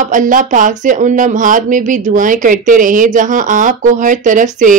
आप अल्लाह पाक से उन लम्हात में भी दुआएं करते रहें जहां आपको हर तरफ से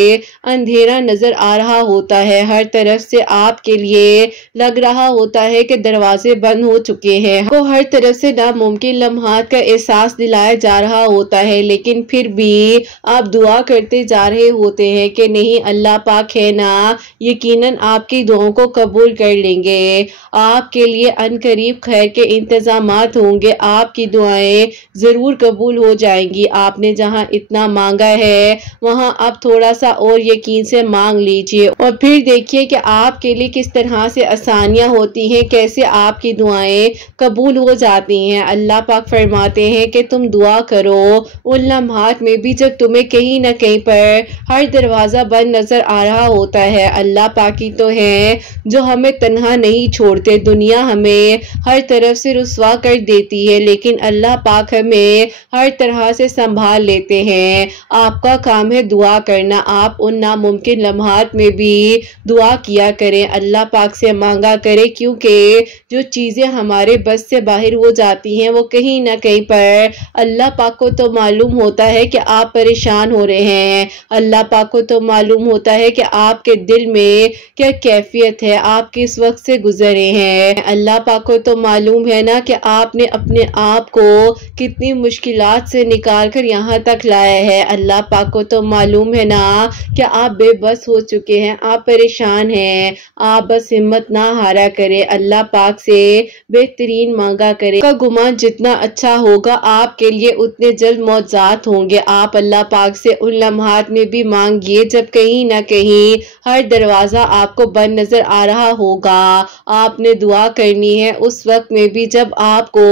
अंधेरा नजर आ रहा होता है, हर तरफ से आपके लिए लग रहा होता है कि दरवाजे बंद हो चुके हैं, आपको हर तरफ से नामुमकिन लम्हात का एहसास दिलाया जा रहा होता है, लेकिन फिर भी आप दुआ करते जा रहे होते हैं कि नहीं, अल्लाह पाक है ना, यकीनन आपकी दुआओं को कबूल कर लेंगे, आपके लिए अनकरीब खैर के इंतजामात होंगे, आपकी दुआएं जरूर कबूल हो जाएंगी। आपने जहां इतना मांगा है वहां आप थोड़ा सा और यकीन से मांग लीजिए और फिर देखिए कि आपके लिए किस तरह से आसानियां होती हैं, कैसे आपकी दुआएं कबूल हो जाती हैं। अल्लाह पाक फरमाते हैं कि तुम दुआ करो उन लम्हात में भी जब तुम्हें कहीं ना कहीं पर हर दरवाजा बंद नजर आ रहा होता है। अल्लाह पाक ही तो है जो हमें तन्हा नहीं छोड़ते, दुनिया हमें हर तरफ से रुस्वा कर देती है, लेकिन अल्लाह पाक हमें हर तरह से संभाल लेते हैं। आपका काम है दुआ करना, आप उन नामुमकिन लम्हात में भी दुआ किया करें, अल्लाह पाक से मांगा करें, क्योंकि जो चीज़ें हमारे बस से बाहर हो जाती हैं वो कहीं ना कहीं पर अल्लाह पाक को तो मालूम होता है कि आप परेशान हो रहे हैं, अल्लाह पाक को तो मालूम होता है कि आपके दिल में क्या कैफियत है, आप किस वक्त से गुजरे हैं, अल्लाह पाक को तो मालूम है ना कि आपने अपने आप को कितनी मुश्किलात से निकाल कर यहाँ तक लाया है, अल्लाह पाक को तो मालूम है ना कि आप बेबस हो चुके हैं, आप परेशान हैं। आप बस हिम्मत ना हारा करें, अल्लाह पाक से बेहतरीन मांगा करें, का गुमान जितना अच्छा होगा आपके लिए उतने जल्द मौजात होंगे। आप अल्लाह पाक से उन लम्हात में भी मांगिए जब कहीं ना कहीं हर दरवाजा आपको बंद नजर आ रहा होगा। आपने दुआ करनी है उस वक्त में भी जब आपको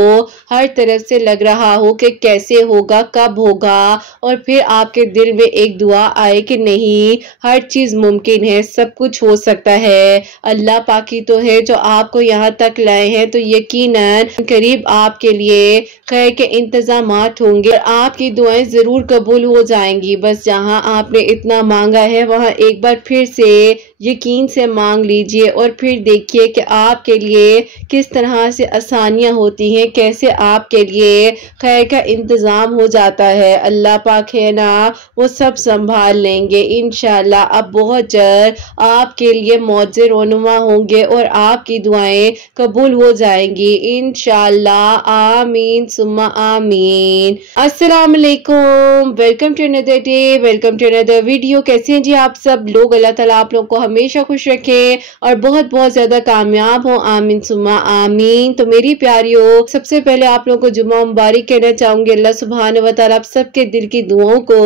हर तरफ से लग रहा हो कि कैसे होगा, कब होगा, और फिर आपके दिल में एक दुआ आए कि नहीं, हर चीज मुमकिन है, सब कुछ हो सकता है। अल्लाह पाक ही तो है जो आपको यहाँ तक लाए हैं, तो यकीनन करीब आपके लिए खैर के इंतजामात होंगे, आपकी दुआएं जरूर कबूल हो जाएंगी। बस जहाँ आपने इतना मांगा है वहाँ एक बार फिर से यकीन से मांग लीजिए और फिर देखिए कि आपके लिए किस तरह से आसानियां होती हैं, कैसे आपके लिए खैर का इंतज़ाम हो जाता है। अल्लाह पाक है ना, वो सब संभाल लेंगे इंशाल्लाह। अब बहुत जल्द आपके लिए मौजे रोनुमा होंगे और आपकी दुआएं कबूल हो जाएंगी इंशाल्लाह। आमीन सुम्मा आमीन। अस्सलाम वालेकुम, welcome to another day, welcome to another video. कैसे हैं जी आप सब लोग? अल्लाह ताला आप लोग को हमेशा खुश रखे और बहुत बहुत ज्यादा कामयाब हो, आमीन सुम्मा आमीन। तो मेरी प्यारियों, सबसे पहले आप लोगों को जुम्मा मुबारक कहना चाहूंगी। अल्लाह सुब्हान व तआला आप सबके दिल की दुआओं को,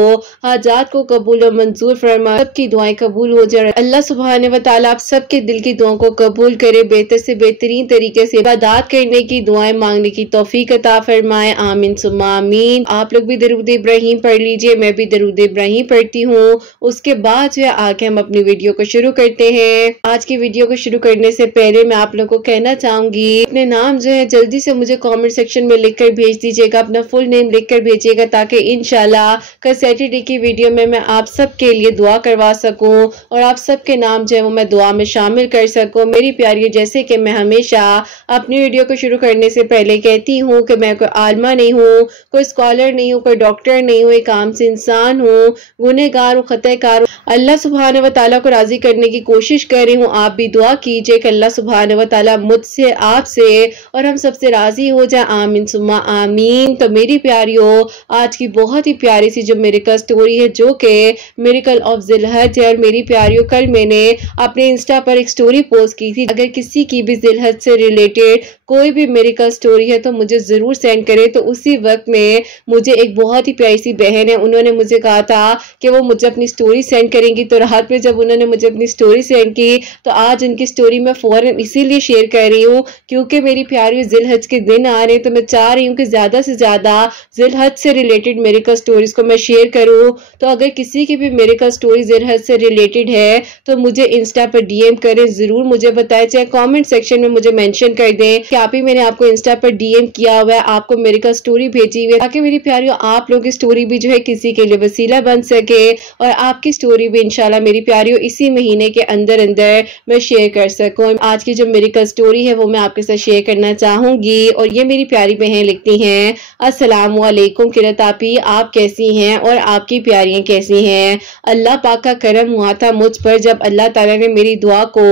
हाजात को कबूल और मंजूर फरमाए, सबकी दुआएं कबूल हो जाए। अल्लाह सुब्हान व तआला आप सबके दिल की दुआओं को कबूल करे, बेहतर से बेहतरीन तरीके से इबादत करने की, दुआएं मांगने की तौफीक अता फरमाए, आमीन सुम्मा आमीन। आप लोग भी दरूद इब्राहीम पढ़ लीजिए, मैं भी दरूद इब्राहीम पढ़ती हूँ। उसके बाद जो है आगे हम अपनी वीडियो को शुरू करते हैं। आज की वीडियो को शुरू करने से पहले मैं आप लोगों को कहना चाहूंगी, अपने नाम जो है जल्दी से मुझे कमेंट सेक्शन में लिखकर भेज दीजिएगा, अपना फुल नेम लिखकर भेजिएगा, ताकि इंशाल्लाह कल सैटरडे की वीडियो में मैं आप सबके लिए दुआ करवा सकूं और आप सबके नाम जो है वो मैं दुआ में शामिल कर सकूं। मेरी प्यारी, जैसे कि मैं हमेशा अपनी वीडियो को शुरू करने से पहले कहती हूँ कि मैं कोई आलमा नहीं हूँ, कोई स्कॉलर नहीं हूँ, कोई डॉक्टर नहीं हूँ, एक आम से इंसान हूँ, गुनहगार हूँ, खतकार हूँ। अल्लाह सुब्हान व तआला को राजी करने की कोशिश कर रही हूँ। आप भी दुआ कीजिए कि अल्लाह सुब्हान व तआला मुझसे, आपसे और हम सबसे राजी हो जाए, आमीन सुम्मा आमीन। तो मेरी प्यारियों, आज की बहुत ही प्यारी सी जो मिरेकल स्टोरी है, जो कि मिरेकल ऑफ जिलहज है। और मेरी प्यारियों, कल मैंने अपने इंस्टा पर एक स्टोरी पोस्ट की थी, अगर किसी की भी जिलहज से रिलेटेड कोई भी मिरेकल स्टोरी है तो मुझे जरूर सेंड करें। तो उसी वक्त में मुझे एक बहुत ही प्यारी सी बहन है, उन्होंने मुझे कहा था कि वो मुझे अपनी स्टोरी सेंड करेंगी। तो रात में जब उन्होंने मुझे अपनी स्टोरी सेंड की तो आज उनकी स्टोरी मैं फौरन इसीलिए शेयर कर रही हूँ क्योंकि मेरी प्यारी जिलहज के दिन आ रहे हैं, तो मैं चाह रही हूँ कि ज्यादा से ज्यादा जिलहज से रिलेटेड मिरेकल स्टोरीज को मैं शेयर करूँ। तो अगर किसी की भी मिरेकल स्टोरी जिलहज से रिलेटेड है तो मुझे इंस्टा पर डीएम करें, जरूर मुझे बताएं, चाहे कॉमेंट सेक्शन में मुझे मेंशन कर दें कि आप ही मैंने आपको इंस्टा पर डीएम किया हुआ है, आपको मिरेकल स्टोरी भेजी हुई है, ताकि मेरी प्यारियों आप लोगों की स्टोरी भी जो है किसी के लिए वसीला बन सके और आपकी स्टोरी स्टोरी भी इंशाल्लाह मेरी प्यारियों इसी महीने के अंदर अंदर मैं शेयर कर सकूं। आज की जो मिरेकल स्टोरी है वो मैं आपके साथ शेयर करना चाहूंगी। और ये मेरी प्यारी बहन लिखती हैं, अस्सलाम वालेकुम किरत आपी, आप कैसी हैं और आपकी प्यारियां कैसी हैं। अल्लाह पाक का करम हुआ था मुझ पर जब अल्लाह ताला ने मेरी दुआ को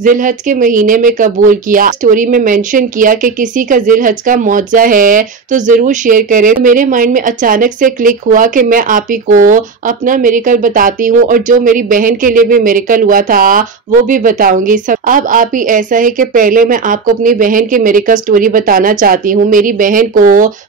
जिलहज के महीने में कबूल किया। स्टोरी में मेंशन किया कि किसी का जिलहज का मौजा है तो जरूर शेयर करें। तो मेरे माइंड में अचानक से क्लिक हुआ कि मैं आप ही को अपना मिरेकल बताती हूँ और जो मेरी बहन के लिए भी मिरेकल हुआ था वो भी बताऊंगी सब। अब आप ही ऐसा है कि पहले मैं आपको अपनी बहन की मिरेकल स्टोरी बताना चाहती हूँ। मेरी बहन को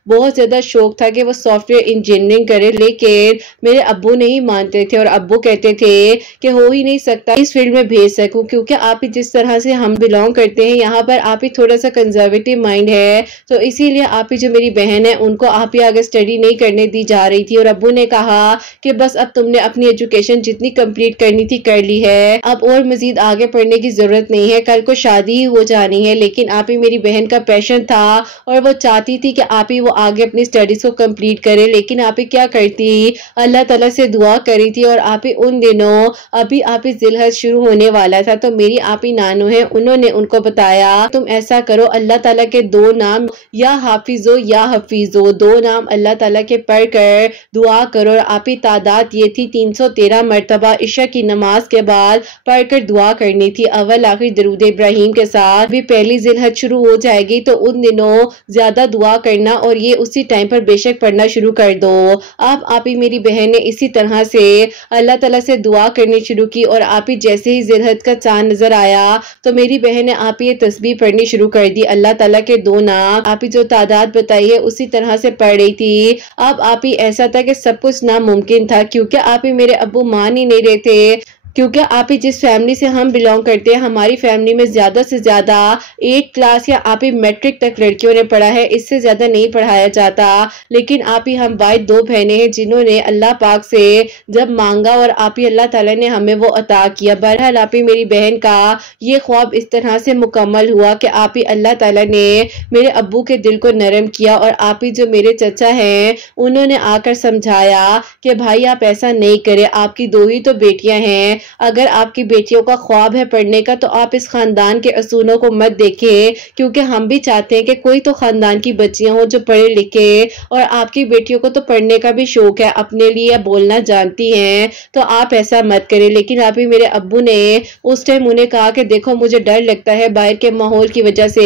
बहुत ज्यादा शौक था कि वो सॉफ्टवेयर इंजीनियरिंग करे, लेकिन मेरे अब्बू नहीं मानते थे और अब्बू कहते थे कि हो ही नहीं सकता इस फील्ड में भेज सकूं, क्योंकि आप ही जिस तरह से हम बिलोंग करते हैं यहाँ पर आप ही थोड़ा सा कंजर्वेटिव माइंड है, तो इसीलिए आप ही जो मेरी बहन है उनको आप ही आगे स्टडी नहीं करने दी जा रही थी। और अब्बू ने कहा कि बस अब तुमने अपनी एजुकेशन जितनी कंप्लीट करनी थी कर ली है, अब और मजीद आगे पढ़ने की जरूरत नहीं है, कल को शादी ही हो जानी है। लेकिन आप ही मेरी बहन का पैशन था और वो चाहती थी कि आप ही वो आगे अपनी स्टडीज को कंप्लीट करे। लेकिन आप ही क्या करती, अल्लाह ताला से दुआ करी थी। और आप ही उन दिनों अभी आप ही जिलहज शुरू होने वाला था, तो मेरी आप ही नानू है, उन्होंने उनको बताया तुम ऐसा करो, अल्लाह ताला के दो नाम या हाफिजो या हफीजो, दो नाम अल्लाह ताला के पढ़ कर दुआ करो। और आप ही तादाद ये थी 313 मरतबा इशा की नमाज के बाद पढ़कर दुआ करनी थी, अव्वल आखिर दरूद इब्राहिम के साथ। भी पहली जिलहज शुरू हो जाएगी तो उन दिनों ज्यादा दुआ करना और ये उसी टाइम पर बेशक पढ़ना शुरू कर दो। आप ही मेरी बहन ने इसी तरह से अल्लाह ताला से दुआ करनी शुरू की। और आप ही जैसे ही जिलहज का चांद नजर आया तो मेरी बहन ने आप ही ये तस्बीह पढ़नी शुरू कर दी, अल्लाह ताला के दो नाम आप ही जो तादाद बताई है उसी तरह से पढ़ रही थी। अब आप ही ऐसा था कि सब कुछ नामुमकिन था, क्योंकि आप ही मेरे अब्बू मान ही नहीं रहे थे। क्योंकि आप ही जिस फैमिली से हम बिलोंग करते हैं हमारी फैमिली में ज्यादा से ज्यादा 8 क्लास या आप ही मैट्रिक तक लड़कियों ने पढ़ा है, इससे ज्यादा नहीं पढ़ाया जाता। लेकिन आप ही हम भाई दो बहनें हैं जिन्होंने अल्लाह पाक से जब मांगा और आप ही अल्लाह ताला ने हमें वो अता किया। बहरहाल आप ही मेरी बहन का ये ख्वाब इस तरह से मुकम्मल हुआ कि आप ही अल्लाह ताला ने मेरे अब्बू के दिल को नरम किया। और आप ही जो मेरे चचा हैं उन्होंने आकर समझाया कि भाई आप ऐसा नहीं करें, आपकी दो ही तो बेटियां हैं, अगर आपकी बेटियों का ख्वाब है पढ़ने का तो आप इस खानदान के असूलों को मत देखें, क्योंकि हम भी चाहते हैं कि कोई तो खानदान की बच्चियां हो जो पढ़े लिखे। और आपकी बेटियों को तो पढ़ने का भी शौक है, अपने लिए बोलना जानती हैं, तो आप ऐसा मत करें। लेकिन आप ही मेरे अब्बू ने उस टाइम उन्हें कहा कि देखो मुझे डर लगता है बाहर के माहौल की वजह से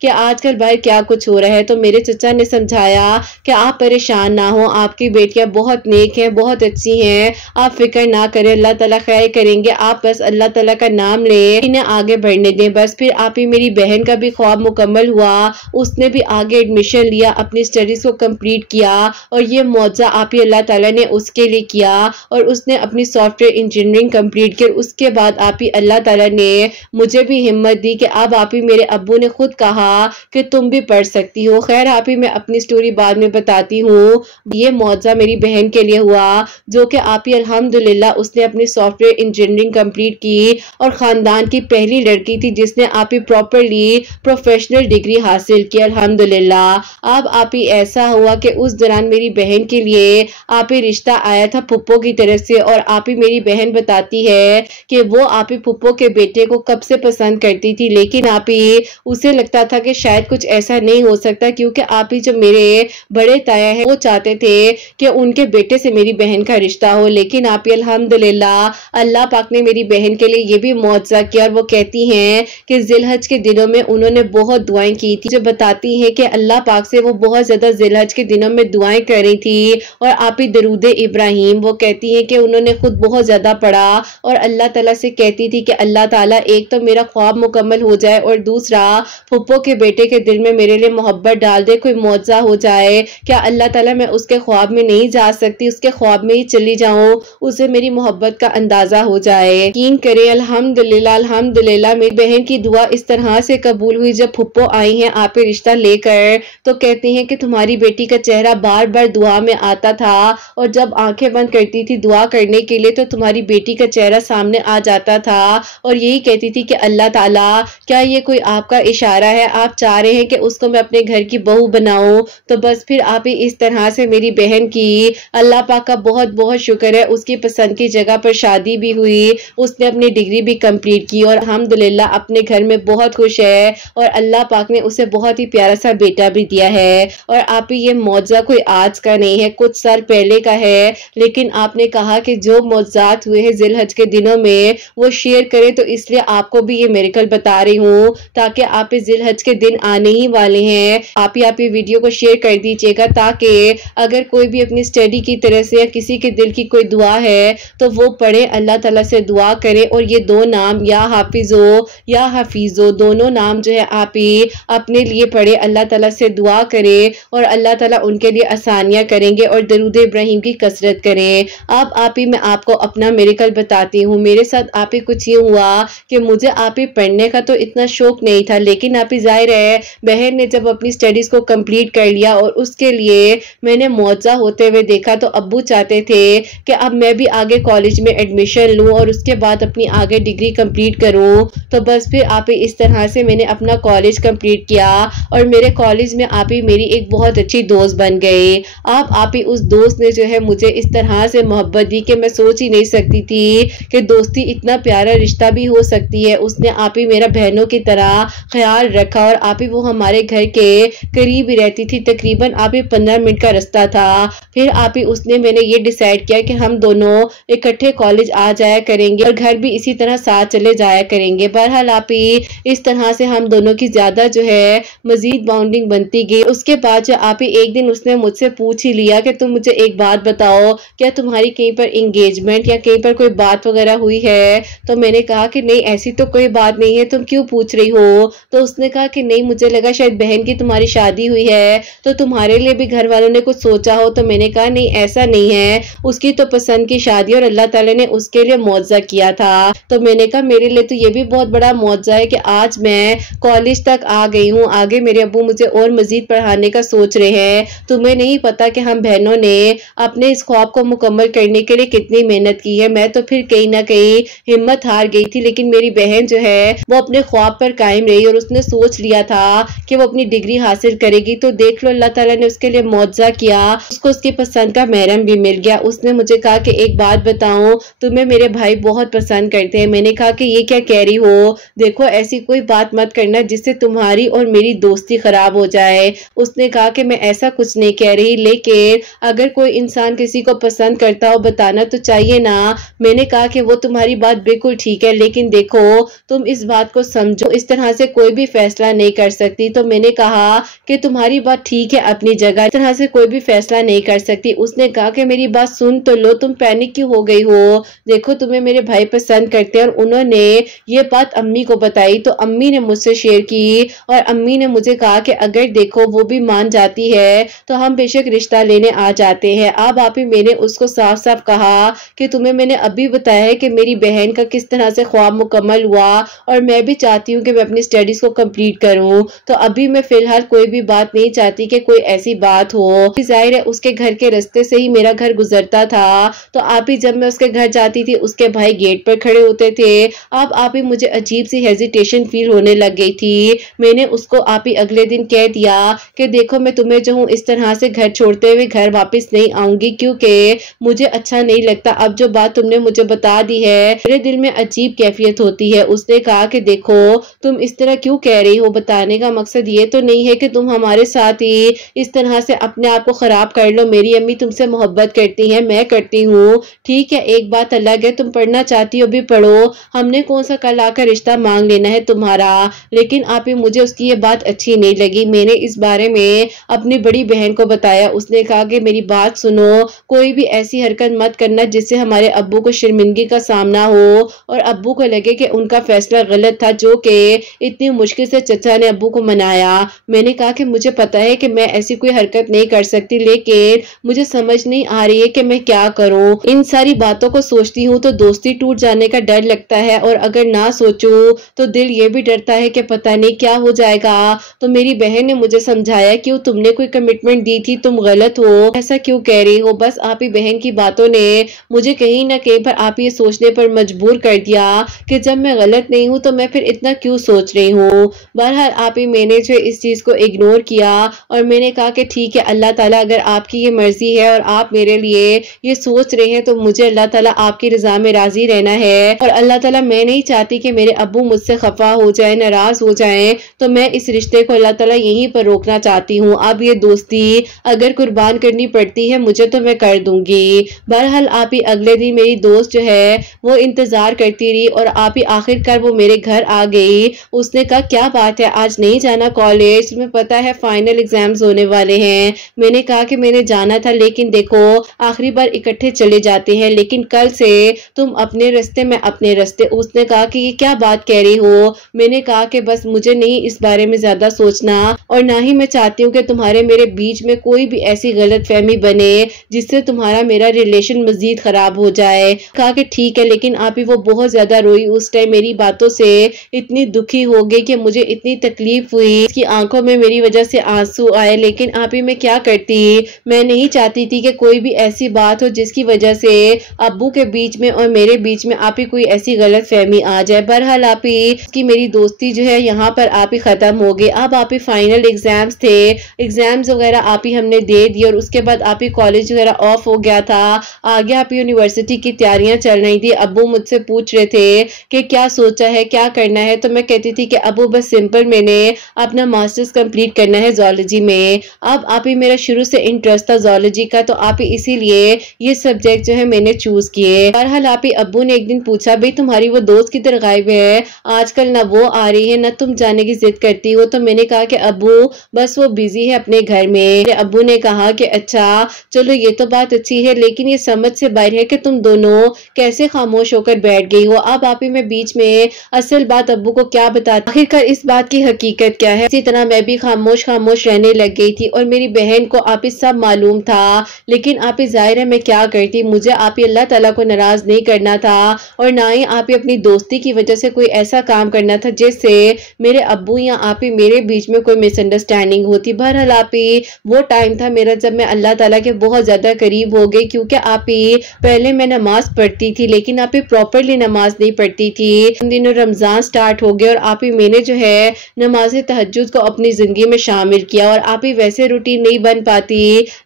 कि आजकल बाहर क्या कुछ हो रहा है। तो मेरे चचा ने समझाया कि आप परेशान ना हो, आपकी बेटियां बहुत नेक हैं, बहुत अच्छी हैं, आप फिक्र ना करें, अल्लाह ताला खैर करेंगे, आप बस अल्लाह ताला का नाम ले, इन्हें आगे बढ़ने दें बस। फिर आप ही मेरी बहन का भी ख्वाब मुकम्मल हुआ, उसने भी आगे एडमिशन लिया, अपनी स्टडीज को कंप्लीट किया। और ये मौजा आप ही अल्लाह ताला ने उसके लिए किया और उसने अपनी सॉफ्टवेयर इंजीनियरिंग कंप्लीट की। उसके बाद आप ही अल्लाह ताला ने मुझे भी हिम्मत दी कि अब आप ही मेरे अब्बू ने खुद कहा कि तुम भी पढ़ सकती हो। खैर आप ही मैं अपनी स्टोरी बाद में बताती हूँ। ये मौजा मेरी बहन के लिए हुआ जो कि आप ही अल्हम्दुलिल्लाह उसने अपनी सॉफ्टवेयर इंजीनियरिंग कंप्लीट की और खानदान की पहली लड़की थी जिसने आप ही प्रॉपरली प्रोफेशनल डिग्री हासिल की अल्हम्दुलिल्लाह। अब आप ही ऐसा हुआ कि उस दौरान मेरी बहन के लिए आप ही रिश्ता आया था फुप्पो की तरफ से। और आप ही मेरी बहन बताती है कि वो आप ही फुप्पो के बेटे को कब से पसंद करती थी, लेकिन आप ही उसे लगता था कि शायद कुछ ऐसा नहीं हो सकता, क्योंकि आप ही जो मेरे बड़े ताया हैं वो चाहते थे कि उनके बेटे से मेरी बहन का रिश्ता हो। लेकिन आप ही अल्हम्दुलिल्लाह अल्लाह पाक ने मेरी बहन के लिए ये भी मौजज़ा किया। और वो कहती हैं कि जिलहज के दिनों में उन्होंने बहुत दुआएं की थी, जो बताती हैं कि अल्लाह पाक से वो बहुत ज्यादा जिलहज के दिनों में दुआएं कर रही थी। और आप ही दरूद इब्राहिम वो कहती हैं कि उन्होंने खुद बहुत ज्यादा पढ़ा और अल्लाह ताला से कहती थी कि अल्लाह ताला एक तो मेरा ख्वाब मुकम्मल हो जाए और दूसरा फुप्पो के बेटे के दिल में मेरे लिए मोहब्बत डाल दे, कोई मौजज़ा हो जाए। क्या अल्लाह ताला मैं उसके ख्वाब में नहीं जा सकती, उसके ख्वाब में ही चली जाऊं, उसे मेरी मोहब्बत का अंदाजा फैसला हो जाए। यकीन करें अल्हम्दुलिल्लाह अल्हम्दुलिल्लाह मेरी बहन की दुआ इस तरह से कबूल हुई। जब फुप्पो आई हैं आप पे रिश्ता लेकर तो कहती हैं कि तुम्हारी बेटी का चेहरा बार बार दुआ में आता था और जब आंखें बंद करती थी दुआ करने के लिए तो तुम्हारी बेटी का चेहरा सामने आ जाता था और यही कहती थी कि अल्लाह ताला क्या ये कोई आपका इशारा है, आप चाह रहे हैं कि उसको मैं अपने घर की बहू बनाऊं। तो बस फिर आप ही इस तरह से मेरी बहन की अल्लाह पाक का बहुत बहुत शुक्र है उसकी पसंद की जगह पर शादी भी हुई, उसने अपनी डिग्री भी कंप्लीट की और अल्हम्दुलिल्लाह अपने घर में बहुत खुश है और अल्लाह पाक ने उसे बहुत ही प्यारा सा बेटा भी दिया है। और आप ही ये मौजा कोई आज का नहीं है, कुछ साल पहले का है, लेकिन आपने कहा कि जो मौजात हुए हैं जिलहज के दिनों में वो शेयर करें तो इसलिए आपको भी ये मेरेकल बता रही हूँ ताकि आप जिलहज के दिन आने ही वाले हैं। आप ही वीडियो को शेयर कर दीजिएगा ताकि अगर कोई भी अपनी स्टडी की तरह से या किसी के दिल की कोई दुआ है तो वो पढ़े, अल्लाह ताला से दुआ करे और ये दो नाम या हाफिजो या हफीजो दोनों नाम जो है आप ही अपने लिए पढ़े, अल्लाह ताला से दुआ करे और अल्लाह ताला उनके लिए आसानियां करेंगे और दरूद इब्राहिम की कसरत करें। अब आप ही मैं आपको अपना मेरेकल बताती हूँ। मेरे साथ आप ही कुछ ये हुआ कि मुझे आप ही पढ़ने का तो इतना शौक नहीं था, लेकिन आप ही जाहिर है बहन ने जब अपनी स्टडीज को कंप्लीट कर लिया और उसके लिए मैंने मौजा होते हुए देखा तो अब्बू चाहते थे कि अब मैं भी आगे कॉलेज में एडमिशन लूं और उसके बाद अपनी आगे डिग्री कंप्लीट करूं। तो बस फिर आप ही इस तरह से मैंने अपना कॉलेज कंप्लीट किया और मेरे कॉलेज में आप ही मेरी एक बहुत अच्छी दोस्त बन गई। आप ही उस दोस्त ने जो है मुझे इस तरह से मोहब्बत दी कि मैं सोच ही नहीं सकती थी कि दोस्ती इतना प्यारा रिश्ता भी हो सकती है। उसने आप ही मेरा बहनों की तरह ख्याल रखा और आप ही वो हमारे घर के करीब ही रहती थी, तकरीबन आप ही 15 मिनट का रास्ता था। फिर आप ही उसने मैंने ये डिसाइड किया कि हम दोनों इकट्ठे कॉलेज आ जाया करेंगे और घर भी इसी तरह साथ चले जाया करेंगे। बहरहाल आप ही इस तरह से हम दोनों की ज्यादा जो है मजीद बाउंडिंग बनती गई। उसके बाद जो आप ही एक दिन उसने मुझसे पूछ ही लिया कि तुम मुझे एक बात बताओ, क्या तुम्हारी कहीं पर एंगेजमेंट या कहीं पर कोई बात वगैरह हुई है? तो मैंने कहा कि नहीं ऐसी तो कोई बात नहीं है, तुम क्यों पूछ रही हो? तो उसने कहा कि नहीं मुझे लगा शायद बहन की तुम्हारी शादी हुई है तो तुम्हारे लिए भी घर वालों ने कुछ सोचा हो। तो मैंने कहा नहीं ऐसा नहीं है, उसकी तो पसंद की शादी और अल्लाह ताला ने उसके लिए मुआवजा किया था। तो मैंने कहा मेरे लिए तो ये भी बहुत बड़ा मुआवजा है कि आज मैं कॉलेज तक आ गई हूँ, आगे मेरे अब्बू मुझे और मजीद पढ़ाने का सोच रहे हैं। तुम्हें नहीं पता कि हम बहनों ने अपने इस ख्वाब को मुकम्मल करने के लिए कितनी मेहनत की है। मैं तो फिर कहीं ना कहीं हिम्मत हार गई थी, लेकिन मेरी बहन जो है वो अपने ख्वाब पर कायम रही और उसने सोच लिया था कि वो अपनी डिग्री हासिल करेगी। तो देख लो अल्लाह ताला ने उसके लिए मुआवजा किया, उसको उसकी पसंद का महरम भी मिल गया। उसने मुझे कहा कि एक बात बताऊं, तुम्हें मेरे भाई बहुत पसंद करते हैं। मैंने कहा कि ये क्या कह रही हो, देखो ऐसी कोई बात मत करना जिससे तुम्हारी और मेरी दोस्ती खराब हो जाए। उसने कहा कि मैं ऐसा कुछ नहीं कह रही, लेकिन अगर कोई इंसान किसी को पसंद करता हो बताना तो चाहिए ना। मैंने कहा कि वो तुम्हारी बात बिल्कुल ठीक है, लेकिन देखो तुम इस बात को समझो, इस तरह से कोई भी फैसला नहीं कर सकती। तो मैंने कहा कि तुम्हारी बात ठीक है अपनी जगह, इस तरह से कोई भी फैसला नहीं कर सकती। उसने कहा कि मेरी बात सुन तो लो, तुम पैनिक क्यों हो गई हो? देखो तुम्हें मेरे भाई पसंद करते हैं और उन्होंने ये बात अम्मी को बताई तो अम्मी ने मुझसे शेयर की और अम्मी ने मुझे कहा कि अगर देखो वो भी मान जाती है तो हम बेशक रिश्ता लेने आ जाते हैं। अब आप ही मैंने उसको साफ साफ कहा कि तुम्हें मैंने अभी बताया है कि मेरी बहन का किस तरह से ख्वाब मुकम्मल हुआ और मैं भी चाहती हूँ कि मैं अपनी स्टडीज को कंप्लीट करूँ। तो अभी मैं फिलहाल कोई भी बात नहीं चाहती कि कोई ऐसी बात हो। जाहिर है उसके घर के रास्ते से ही मेरा घर गुजरता था, तो आप ही जब मैं उसके घर जाती थी उसके भाई गेट पर खड़े होते थे। अब आप ही मुझे अजीब सी हेजिटेशन फील होने लग गई थी। मैंने उसको आप ही अगले दिन कह दिया कि देखो मैं तुम्हें जो हूँ इस तरह से घर छोड़ते हुए घर वापस नहीं आऊंगी, क्योंकि मुझे अच्छा नहीं लगता। अब जो बात तुमने मुझे बता दी है मेरे दिल में अजीब कैफियत होती है। उसने कहा कि देखो तुम इस तरह क्यों कह रही हो, बताने का मकसद ये तो नहीं है कि तुम हमारे साथ ही इस तरह से अपने आप को खराब कर लो। मेरी अम्मी तुमसे मोहब्बत करती है, मैं करती हूँ, ठीक है एक बात अलग है तुम पढ़ना चाहती हो भी पढ़ो, हमने कौन सा कल आकर रिश्ता मांग लेना है तुम्हारा। लेकिन आप ही मुझे उसकी ये बात अच्छी नहीं लगी। मैंने इस बारे में अपनी बड़ी बहन को बताया। उसने कहा कि मेरी बात सुनो, कोई भी ऐसी हरकत मत करना जिससे हमारे अब्बू को शर्मिंदगी का सामना हो और अब्बू को लगे कि उनका फैसला गलत था, जो कि इतनी मुश्किल से चचा ने अब्बू को मनाया। मैंने कहा कि मुझे पता है कि मैं ऐसी कोई हरकत नहीं कर सकती, लेकिन मुझे समझ नहीं आ रही है कि मैं क्या करूं। इन सारी बातों को सोचती हूँ तो दोस्ती टूट जाने का डर लगता है, और अगर ना सोचूं तो दिल ये भी डरता है कि पता नहीं क्या हो जाएगा। तो मेरी बहन ने मुझे समझाया कि तुमने कोई कमिटमेंट दी थी, तुम गलत हो, ऐसा क्यों कह रही हो। बस आप ही बहन की बातों ने मुझे कहीं ना कहीं पर आप ये सोचने पर मजबूर कर दिया कि जब मैं गलत नहीं हूँ तो मैं फिर इतना क्यों सोच रही हूँ। बहरहाल आप ही मैंने जो इस चीज को इग्नोर किया और मैंने कहा कि ठीक है, अल्लाह ताला अगर आपकी ये मर्जी है और आप मेरे लिए ये सोच रहे हैं तो मुझे अल्लाह ताला आपकी रजा में राजी रहना है। और अल्लाह ताला, मैं नहीं चाहती कि मेरे अब्बू मुझसे खफा हो जाए, नाराज हो जाए, तो मैं इस रिश्ते को अल्लाह ताला यहीं पर रोकना चाहती हूँ। अब ये दोस्ती अगर कुर्बान करनी पड़ती है मुझे तो मैं कर दूंगी। बहरहाल आप ही अगले दिन मेरी दोस्त जो है वो इंतजार करती रही और आप ही आखिरकार वो मेरे घर आ गई। उसने कहा क्या बात है, आज नहीं जाना कॉलेज? तुम्हें पता है फाइनल एग्जाम्स होने वाले हैं। मैंने कहा कि मैंने जाना था, लेकिन देखो आखिरी बार इकट्ठे चले जाते हैं, लेकिन कल से तुम अपने रास्ते में अपने रास्ते। उसने कहा कि ये क्या बात कह रही हो? मैंने कहा कि बस मुझे नहीं इस बारे में ज्यादा सोचना, और ना ही मैं चाहती हूँ कि तुम्हारे मेरे बीच में कोई भी ऐसी गलतफहमी बने जिससे तुम्हारा मेरा रिलेशन मजीद खराब हो जाए। कहा कि ठीक है, लेकिन आप ही वो बहुत ज्यादा रोई उस टाइम, मेरी बातों से इतनी दुखी हो गई कि मुझे इतनी तकलीफ हुई, उसकी आंखों में मेरी वजह से आंसू आए। लेकिन आप ही मैं क्या करती, मैं नहीं चाहती थी कि कोई भी ऐसी बात हो जिसकी वजह से अब्बू के बीच में और मेरे बीच में आप ही कोई ऐसी गलत फहमी आ जाए। बहरहाल आप ही की मेरी दोस्ती जो है यहाँ पर आप ही खत्म हो गई। अब आप ही फाइनल एग्जाम्स थे, एग्जाम्स वगैरह आप ही हमने दे दी और उसके बाद आप ही कॉलेज वगैरह ऑफ हो गया था। आगे आप यूनिवर्सिटी की तैयारियां चल रही थी। अब्बू मुझसे पूछ रहे थे कि क्या सोचा है, क्या करना है। तो मैं कहती थी कि अब्बू बस सिंपल मैंने अपना मास्टर्स कंप्लीट करना है जूलॉजी में। अब आप ही मेरा शुरू से इंटरेस्ट था जूलॉजी का, तो आप ही इसीलिए ये सब्जेक्ट जो है मैंने चूज किए। बहरहाल आप ही अब्बू ने एक दिन पूछा, भाई तुम्हारी वो दोस्त किधर गायब है, आजकल ना वो आ रही है ना तुम जाने की जिद करती हो। तो मैंने कहा कि अब्बू बस वो बिजी है अपने घर में। मेरे अब्बू ने कहा कि अच्छा चलो ये तो बात अच्छी है, लेकिन ये समझ से बाहर है कि तुम दोनों कैसे खामोश होकर बैठ गई हो। अब आप ही मैं बीच में असल बात अब्बू को क्या बताती, आखिरकार इस बात की हकीकत क्या है। इसी तरह मैं भी खामोश खामोश रहने लग गई थी और मेरी बहन को आप ही सब मालूम था, लेकिन आप ही जाहिर है मैं क्या करती, मुझे आप ही अल्लाह ताला को नाराज नहीं करना था और ना ही आप ही अपनी दोस्ती की वजह से कोई ऐसा काम करना था जिससे मेरे अब्बू या आप ही मेरे बीच में कोई मिसअंडरस्टैंडिंग होती। बहरहाल आप ही वो टाइम था मेरा जब मैं अल्लाह ताला के बहुत ज्यादा करीब हो गई, क्योंकि आप ही पहले मैं नमाज पढ़ती थी लेकिन आप ही प्रॉपरली नमाज नहीं पढ़ती थी। उन दिनों रमजान स्टार्ट हो गए और आप ही मैंने जो है नमाज तहज्जुद को अपनी जिंदगी में शामिल किया और आप ही वैसे रूटीन नहीं बन पाती,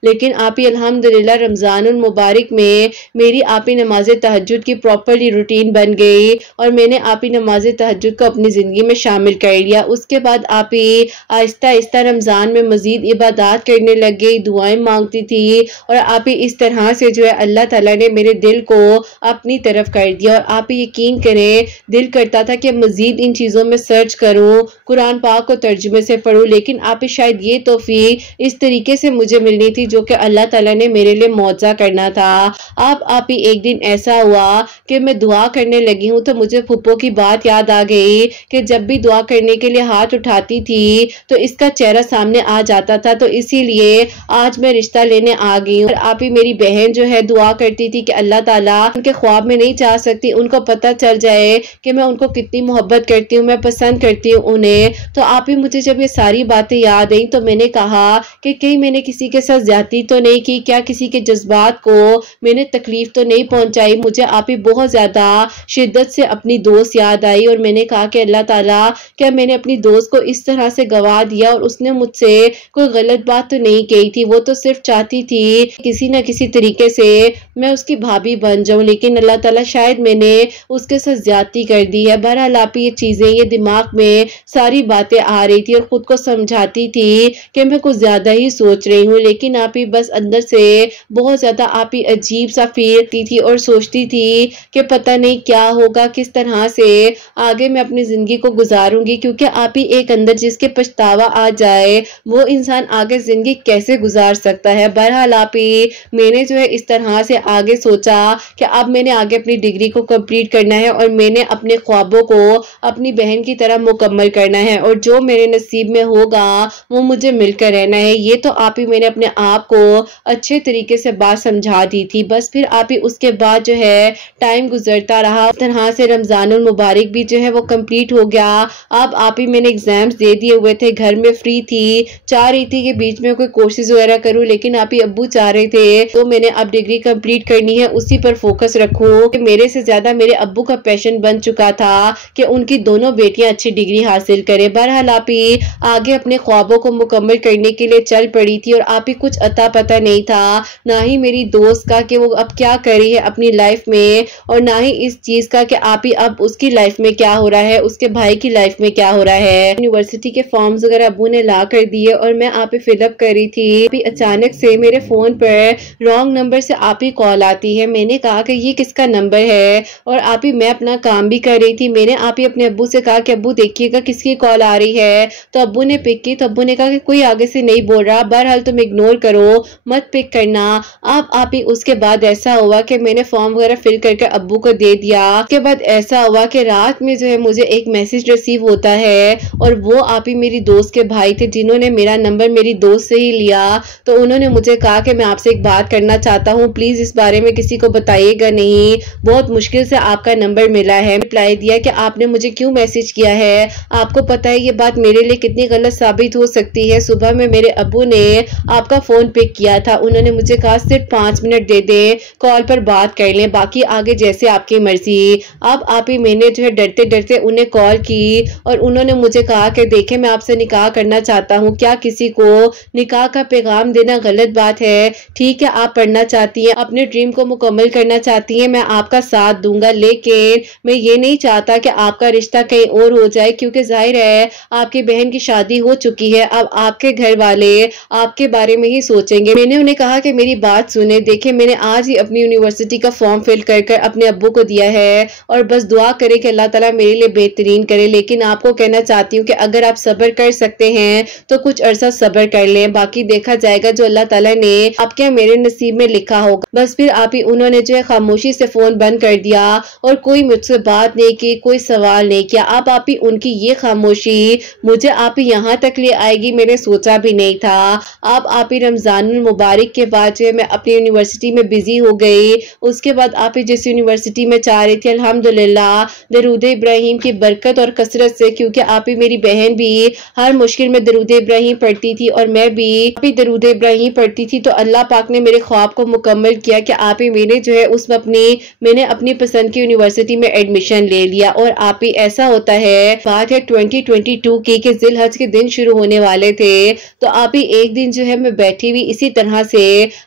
लेकिन आप ही अल्हम्दुलिल्लाह रमजान मुबारक में मेरी आप ही नमाज तहज्जुद की प्रॉपरली रूटीन बन गई और मैंने आप ही नमाज तहज्जुद को अपनी जिंदगी में शामिल कर लिया। उसके बाद आप ही आहिस्ता आहिस्ता रमजान में मजीद इबादत करने लग गई, दुआएं मांगती थी और आप ही इस तरह से जो है अल्लाह ताला ने मेरे दिल को अपनी तरफ कर दिया। और आप ही यकीन करें दिल करता था कि मजीद इन चीज़ों में सर्च करूं, कुरान पाक को तर्जुमे से पढ़ूं, लेकिन आप ही शायद ये तौफीक इस तरीके से मुझे मिलनी थी जो कि अल्लाह ताला ने मेरे लिए मौजा करना था। अब आप ही एक दिन ऐसा हुआ कि मैं दुआ करने लगी हूँ तो मुझे फुप्पो की बात याद आ गई कि जब भी दुआ करने के लिए हाथ उठाती थी तो इसका चेहरा सामने आ जाता था, तो इसीलिए आज मैं रिश्ता लेने आ गई हूँ। और आप ही मेरी बहन जो है दुआ करती थी कि अल्लाह ताला उनके ख्वाब में नहीं चाह सकती, उनको पता चल जाए कि मैं उनको कितनी मोहब्बत करती हूँ, मैं पसंद करती हूँ उन्हें। तो आप ही मुझे जब ये सारी बातें याद आई तो मैंने कहा कि कहीं मैंने किसी के साथ ज्यादती तो नहीं की, क्या किसी के जज्बात को मैंने तकलीफ तो नहीं पहुंचाई। मुझे आप ही बहुत ज्यादा शिद्दत से अपनी दोस्त याद आई और मैंने कहा कि अल्लाह ताला क्या मैंने अपनी दोस्त को इस तरह से गवा दिया और उसने मुझसे कोई गलत बात तो नहीं कही थी, वो तो सिर्फ चाहती थी किसी न किसी तरीके से मैं उसकी भाभी बन जाऊं, लेकिन अल्लाह ताला शायद मैंने उसके साथ ज्यादती कर दी है। बहरहाल आप ये चीजें ये दिमाग में सारी बातें आ रही थी और खुद को समझाती थी कि मैं कुछ ज्यादा ही सोच रही हूँ, लेकिन आप ही बस अंदर से बहुत ज्यादा आप ही अजीब सा फील करती थी और सोचती थी कि पता नहीं क्या होगा, किस तरह से आगे मैं अपनी जिंदगी को गुजारूंगी, क्योंकि आप ही एक अंदर जिसके पछतावा आ जाए वो इंसान आगे जिंदगी कैसे गुजार सकता है। बहरहाल आप ही मैंने जो है इस तरह से आगे सोचा कि अब मैंने आगे अपनी डिग्री को कंप्लीट करना है और मैंने अपने ख्वाबों को अपनी बहन की तरह मुकम्मल करना है और जो मेरे नसीब में होगा वो मुझे मिलकर रहना है। ये तो आप ही मैंने अपने आप को अच्छे तरीके से बात समझा दी थी। बस फिर आप ही उसके बाद जो जो है टाइम गुजरता रहा। इस तरह से रमजानुल मुबारक भी जो है वो कंप्लीट हो गया। अब आप ही मैंने एग्जाम्स दे दिए हुए थे, घर में फ्री थी, चाह रही थी कि बीच में कोई कोर्सेज वगैरह करूं, लेकिन आप ही अब्बू चाह रहे थे तो मैंने अब डिग्री कंप्लीट करनी है, उसी पर फोकस रखूं कि मेरे से ज्यादा मेरे अब्बू का पैशन बन चुका था कि उनकी दोनों बेटियां अच्छी डिग्री हासिल करें। बहरहाल आप ही आगे अपने ख्वाबों को मुकम्मल करने के लिए चल पड़ी थी और आप ही कुछ अता पता नहीं था, ना ही मेरी दोस्त का कि वो अब क्या कर रही है अपनी लाइफ में, और ना ही इस चीज का कि आप ही अब उसकी लाइफ में क्या हो रहा है, उसके भाई की लाइफ में क्या हो रहा है। यूनिवर्सिटी के फॉर्म्स वगैरह अब्बू ने ला कर दिए और मैं आप ही फिलअप कर रही थी। अभी अचानक से मेरे फोन पर रॉन्ग नंबर से आप ही कॉल आती है। मैंने कहा कि ये किसका नंबर है, और आप ही मैं अपना काम भी कर रही थी। मैंने आप ही अपने अब्बू से कहा कि अब्बू देखिएगा किसकी कॉल आ रही है, तो अब्बू ने पिक की। तो अब्बू ने कहा कि कोई आगे से नहीं बोल रहा, बहरहाल तुम इग्नोर करो, मत पिक करना। अब आप ही उसके बाद ऐसा हुआ कि मैंने फॉर्म वगैरह फिल करके अब्बू को दे दिया। उसके बाद ऐसा हुआ कि रात में जो है मुझे एक मैसेज रिसीव होता है, और वो आप ही मेरी दोस्त के भाई थे जिन्होंने मेरा नंबर मेरी दोस्त से ही लिया। तो उन्होंने मुझे कहा कि मैं आपसे एक बात करना चाहता हूँ, प्लीज इस बारे में किसी को बताइएगा नहीं, बहुत मुश्किल से आपका नंबर मिला है। रिप्लाई दिया कि आपने मुझे क्यों मैसेज किया है, आपको पता है ये बात मेरे लिए कितनी गलत साबित हो सकती है। सुबह में मेरे अब्बू ने आपका फोन पिक किया था, उन्होंने मुझे कहा सिर्फ 5 मिनट दे दे, कॉल पर बात कर लें, बाकी आगे जैसे आपकी मर्जी। अब आप ही मैंने जो है डरते डरते उन्हें कॉल की और उन्होंने मुझे कहा कि देखें मैं आपसे निकाह करना चाहता हूँ, क्या किसी को निकाह का पैगाम देना गलत बात है? ठीक है, आप पढ़ना चाहती हैं, अपने ड्रीम को मुकम्मल करना चाहती हैं, मैं आपका साथ दूंगा, लेकिन मैं ये नहीं चाहता कि आपका रिश्ता कहीं और हो जाए, क्योंकि जाहिर है आपकी बहन की शादी हो चुकी है, अब आपके घर वाले आपके बारे में ही सोचेंगे। मैंने उन्हें कहा कि मेरी बात सुने, देखे मैंने आज ही अपनी यूनिवर्सिटी का फॉर्म फिल कर कर अपने अब्बू को दिया है, और बस दुआ करे कि अल्लाह ताला मेरे लिए बेहतरीन करे। लेकिन आपको कहना चाहती हूँ कि अगर आप सब्र कर सकते हैं तो कुछ अरसा सब्र कर लें, बाकी देखा जाएगा जो अल्लाह ताला ने आपके मेरे नसीब में लिखा होगा। बस फिर आप ही उन्होंने जो है खामोशी से फोन बंद कर दिया और कोई मुझसे बात नहीं की, कोई सवाल नहीं किया। अब आप ही उनकी ये खामोशी मुझे आप ही यहाँ तक ले आएगी मैंने सोचा भी नहीं था। अब आप ही रमजानुल मुबारक के बाद जो है मैं अपनी यूनिवर्सिटी में बिजी हो गई। उसके बाद आप ही जिस यूनिवर्सिटी में चाह रही थी, अल्हम्दुलिल्लाह दरूद इब्राहिम की बरकत और कसरत से, क्योंकि आप ही मेरी बहन भी हर मुश्किल में दरूद इब्राहिम पढ़ती थी और मैं भी आप ही दरूद इब्राहिम पढ़ती थी, तो अल्लाह पाक ने मेरे ख्वाब को मुकम्मल किया कि आप ही मैंने जो है उस मैंने अपनी पसंद की यूनिवर्सिटी में एडमिशन ले लिया। और आप ही ऐसा होता है, बात है 2022 की कि जिलहज के दिन शुरू होने वाले थे, तो आप ही एक दिन जो है मैं बैठी हुई इसी तरह से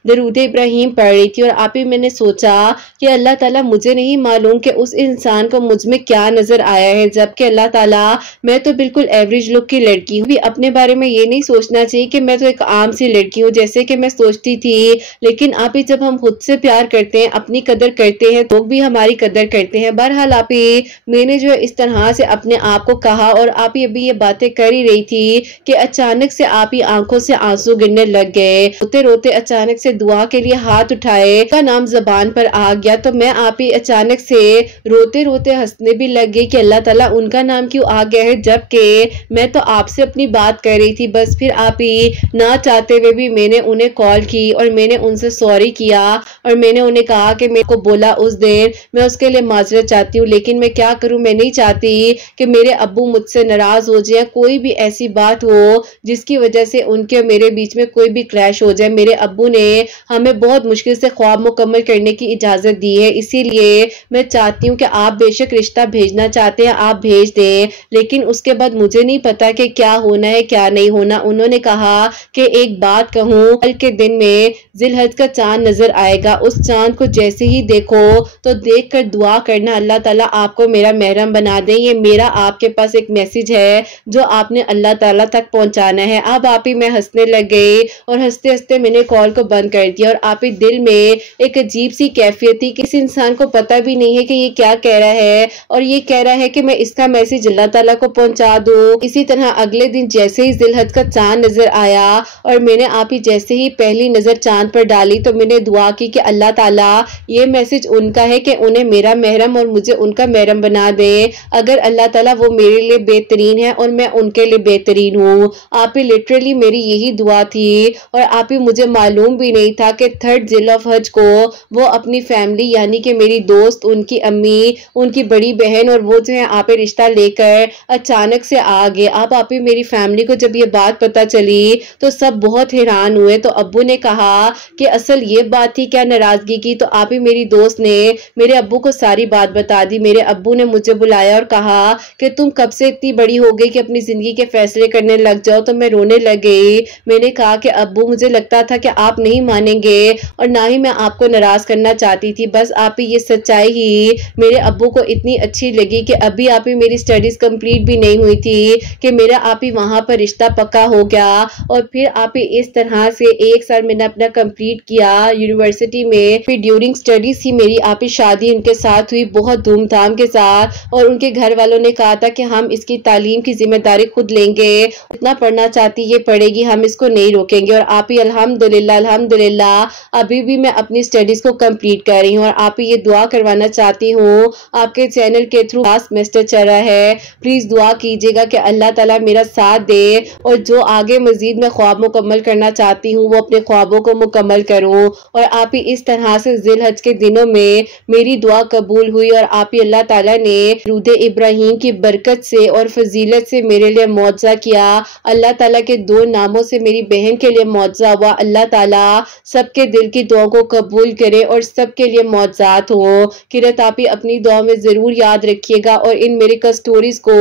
दरूद इब्राहिम पढ़ रही थी, और आप ही मैंने सोचा कि अल्लाह ताला मुझे नहीं मालूम कि उस इंसान को मुझ में क्या नजर आया है, जबकि अल्लाह ताला मैं तो बिल्कुल एवरेज लुक की लड़की हूँ। अपने बारे में ये नहीं सोचना चाहिए कि मैं तो एक आम सी लड़की हूँ जैसे कि मैं सोचती थी, लेकिन आप ही जब हम खुद से प्यार करते हैं, अपनी कदर करते हैं, तो भी हमारी कदर करते हैं। बहरहाल आप ही मैंने जो है इस तरह से अपने आप को कहा, और आप ही अभी ये बातें कर ही रही थी कि अचानक से आप ही आंखों से आंसू गिरने लग गए। रोते रोते अचानक से दुआ के लिए हाथ उठाए, का नाम जबान पर आ गया, तो मैं आप ही अचानक से रोते रोते हंसने भी लग गई कि अल्लाह ताला उनका नाम क्यों आ गया है, जबकि मैं तो आपसे अपनी बात कर रही थी। बस फिर आप ही ना चाहते हुए भी मैंने उन्हें कॉल की और मैंने उनसे सॉरी किया, और मैंने उन्हें कहा कि मेरे को बोला उस दिन, मैं उसके लिए माजरत चाहती हूँ, लेकिन मैं क्या करूँ, मैं नहीं चाहती कि मेरे अब्बू मुझसे नाराज हो जाए, कोई भी ऐसी बात हो जिसकी वजह से उनके मेरे बीच में कोई भी क्लैश हो जाए। मेरे अब्बू ने हमें बहुत मुश्किल से ख्वाब मुकम्मल करने की इजाजत दी है, इसीलिए मैं चाहती हूँ कि आप बेशक रिश्ता भेजना चाहते हैं आप भेज दें, लेकिन उसके बाद मुझे नहीं पता कि क्या होना है क्या नहीं होना। उन्होंने कहा कि एक बात कहूँ, कल के दिन में जिलहज का चांद नजर आएगा, उस चांद को जैसे ही देखो तो देख कर दुआ करना अल्लाह ताला आपको मेरा महरम बना दे। ये मेरा आपके पास एक मैसेज है जो आपने अल्लाह ताला तक पहुंचाना है। अब आप ही मैं हंसने लग गई और हंसते हंसते मैंने कॉल को बंद कर दिया, और आप ही दिल में एक अजीब सी कैफियत थी, किसी इंसान को पता भी नहीं है कि ये क्या कह रहा है, और ये कह रहा है कि मैं इसका मैसेज अल्लाह ताला को पहुंचा दूं। इसी तरह अगले दिन जैसे ही जिलहज का चांद नजर आया और मैंने आप ही जैसे ही पहली नजर चांद पर डाली, तो मैंने दुआ की कि अल्लाह ताला ये मैसेज उनका है कि उन्हें मेरा महरम और मुझे उनका महरम बना दे। अगर अल्लाह ताला वो मेरे लिए बेहतरीन है और मैं उनके लिए बेहतरीन हूँ। आप ही लिटरली मेरी यही दुआ थी, और आप ही मुझे मालूम भी नहीं था कि 3rd जिल ऑफ हज को वो अपनी फैमिली यानी कि मेरी दोस्त, उनकी अम्मी, उनकी बड़ी बहन और वो जो है आप रिश्ता लेकर अचानक से आ गए। अब आप ही मेरी फैमिली को जब ये बात पता चली तो सब बहुत हैरान हुए। तो अब्बू ने कहा कि असल ये बात थी क्या नाराजगी की। तो आप ही मेरी दोस्त ने मेरे अब्बू को सारी बात बता दी। मेरे अब्बू ने मुझे बुलाया और कहा कि तुम कब से इतनी बड़ी हो गई कि अपनी जिंदगी के फैसले करने लग जाओ। तो मैं रोने लग गई। मैंने कहा कि अब्बू मुझे लगता था कि आप नहीं मानेंगे और ना ही मैं आपको नाराज करना चाहती थी, बस आप ही ये सच्चाई ही मेरे अब्बू को इतनी अच्छी लगी कि अभी आप ही मेरी स्टडीज कंप्लीट भी नहीं हुई थी कि मेरा आप ही वहां पर रिश्ता पक्का हो गया। और फिर आप ही इस तरह से 1 साल मैंने अपना कंप्लीट किया यूनिवर्सिटी में। फिर ड्यूरिंग स्टडीज ही मेरी आप ही शादी उनके साथ हुई बहुत धूमधाम के साथ। और उनके घर वालों ने कहा था कि हम इसकी तालीम की जिम्मेदारी खुद लेंगे, इतना पढ़ना चाहती ये पढ़ेगी, हम इसको नहीं रोकेंगे। और आप ही अल्हम्दुलिल्लाह अल्हम्दुलिल्लाह अभी भी मैं अपनी स्टडीज को कंप्लीट कर रही हूँ। और आप ही ये दुआ करवाना चाहती हूँ, आपके चैनल के थ्रू लास्ट सेमेस्टर चल रहा है, प्लीज दुआ कीजिएगा कि अल्लाह ताला मेरा साथ दे और जो आगे मजीद मैं ख्वाब मुकम्मल करना चाहती हूँ वो अपने ख्वाबों को मुकम्मल करूँ। और आप ही इस तरह से जिलहज के दिनों में मेरी दुआ कबूल हुई और आप ही अल्लाह ताला ने रूदे इब्राहिम की बरकत से और फजीलत से मेरे लिए मौजज़ा किया। अल्लाह ताला के 2 नामों से मेरी बहन के लिए मौजज़ा हुआ। अल्लाह ताला सबके दिल की दुआ को कबूल करे और सबके लिए मौजज़ात हो। किरत आप ही अपनी दुआ में जरूर याद रखिएगा और इन मेरे स्टोरीज को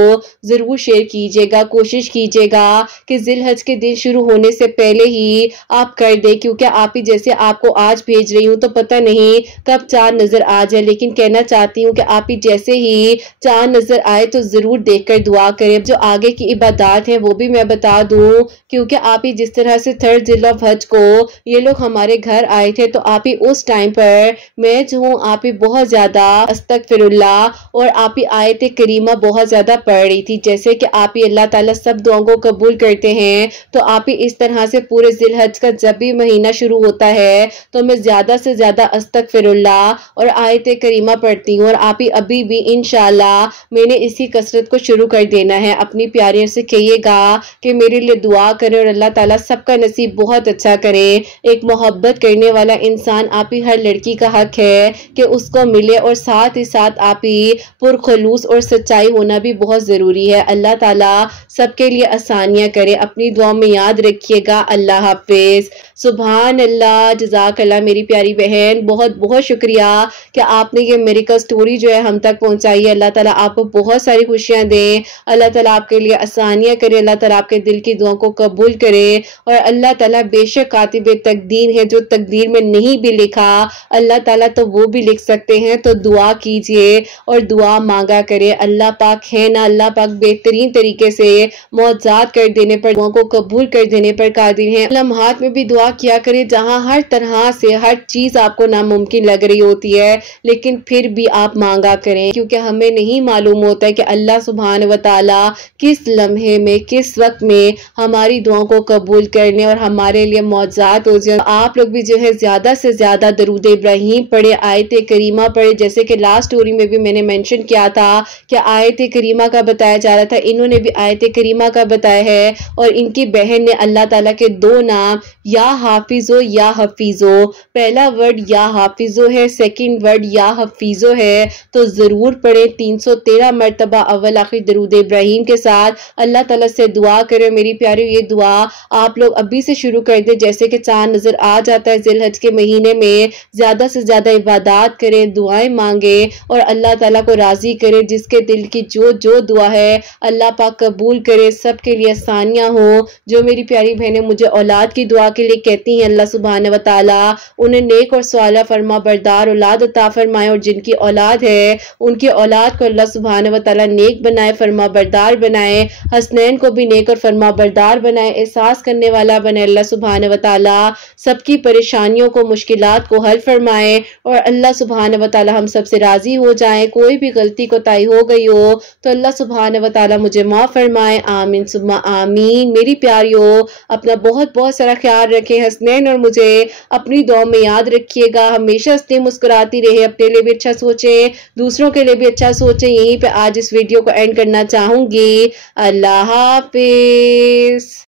जरूर शेयर कीजिएगा। कोशिश कीजिएगा कि जिलहज के दिन शुरू होने से पहले ही आप कर दे, क्योंकि आप ही जैसे आपको आज भेज रही हूँ तो पता नहीं कब चांद नजर आ जाए। लेकिन कहना चाहती हूँ कि आप ही जैसे ही चांद नजर आए तो जरूर देखकर दुआ करें। जो आगे की इबादत है वो भी मैं बता दूं, क्योंकि आप ही जिस तरह से 3rd जिल ऑफ हज को ये लोग हमारे घर आए थे तो आप ही उस टाइम पर मैं जो हूँ आप ही बहुत ज्यादा अस्तगफिरुल्लाह और आप ही आयत करीमा बहुत ज्यादा पढ़ रही थी। जैसे कि आप ही अल्लाह ताला सब दुआओं को कबूल करते हैं तो आप ही इस तरह से पूरे जिलहज का जब भी महीना शुरू होता है तो मैं ज्यादा से ज्यादा अस्तगफिरुल्लाह और आयत करीमा पढ़ती हूँ। और आप ही अभी भी इंशाल्लाह मैंने इसी कसरत को शुरू कर देना है। अपनी प्यारियों से कहिएगा कि मेरे लिए दुआ करें और अल्लाह ताला सबका नसीब बहुत अच्छा करे। एक मोहब्बत करने वाला इंसान आप ही हर लड़की का हक है कि उसको मिले और साथ ही साथ आप ही पुरखलूस और सच्चाई होना भी बहुत जरूरी है। अल्लाह ताला सबके लिए आसानियां करे। अपनी दुआ में याद रखिएगा। अल्लाह हाफिज। सुभान अल्लाह, जज़ाक अल्लाह मेरी प्यारी बहन, बहुत बहुत शुक्रिया कि आपने ये मेरिकल स्टोरी जो है हम तक पहुंचाई है। अल्लाह ताला आपको बहुत सारी खुशियां दे, अल्लाह ताला आपके लिए आसानियां करे, अल्लाह ताला आपके दिल की दुआ को कबूल करे। और अल्लाह ताला बेशक कातिब तकदीर है, जो तकदीर में नहीं भी लिखा अल्लाह ताला तो वो भी लिख सकते हैं। तो दुआ कीजिए और दुआ मांगा करे। अल्लाह पाक है ना, अल्लाह पाक बेहतरीन तरीके से मौजज़ात कर देने पर, दुआ को कबूल कर देने पर कादिर है। लम्हात में भी दुआ किया करे जहां हर तरह से हर चीज आपको नामुमकिन लग रही होती है, लेकिन फिर भी आप मांगा करें, क्योंकि हमें नहीं मालूम होता है कि अल्लाह सुभान व तआला किस लम्हे में किस वक्त में हमारी दुआओं को कबूल करने और हमारे लिए मौजज़ात हो जाए। आप लोग भी जो है ज्यादा से ज्यादा दरूद इब्राहिम पढ़े, आयत करीमा पढ़े। जैसे कि लास्ट स्टोरी में भी मैंने मेंशन किया था कि आयत करीमा का बताया जा रहा था, इन्होंने भी आयत करीमा का बताया है। और इनकी बहन ने अल्लाह ताला के 2 नाम या हाफिजो या हफीजो, पहला वर्ड या हाफिजो है, सेकंड वर्ड या हफीजो है, तो जरूर पढ़े 313 मरतबा अव्वल आखिर दरूद इब्राहिम के साथ। अल्लाह ताला से दुआ करें मेरी प्यारी, ये दुआ आप लोग अभी से शुरू कर दे। जैसे कि चांद नजर आ जाता है जिलहज के महीने में, ज्यादा से ज्यादा इबादत करें, दुआएं मांगे और अल्लाह ताला को राजी करे। जिसके दिल की जो जो दुआ है अल्लाह पाक कबूल करे, सबके लिए आसानियां हो। जो मेरी प्यारी बहनें मुझे औलाद की दुआ के लिए कहती हैं, अल्लाह सुब्हान व तआला उन्हें नेक और स्वाला फरमा बरदार औलाद अता फरमाए। और जिनकी औलाद है उनकी औलाद को अल्लाह सुब्हान व तआला नेक बनाए, फरमा बरदार बनाए। हसनैन को भी नेक और फरमा बरदार बनाए, एहसास करने वाला बनाए। अल्लाह सुब्हान व तआला सबकी परेशानियों को, मुश्किलात को हल फरमाए और अल्लाह सुब्हान व तआला हम सबसे राजी हो जाए। कोई भी गलती कोताही हो गई हो तो अल्लाह सुब्हान व तआला मुझे माफ फरमाए। आमीन सुम्मा आमीन। मेरी प्यारियों, अपना बहुत बहुत सारा ख्याल रखें। हसनैन और मुझे अपनी दुआ में याद रखिएगा। हमेशा हंसते मुस्कुराती रहे, अपने लिए भी अच्छा सोचें, दूसरों के लिए भी अच्छा सोचें। यहीं पे आज इस वीडियो को एंड करना चाहूंगी। अल्लाह हाफिज।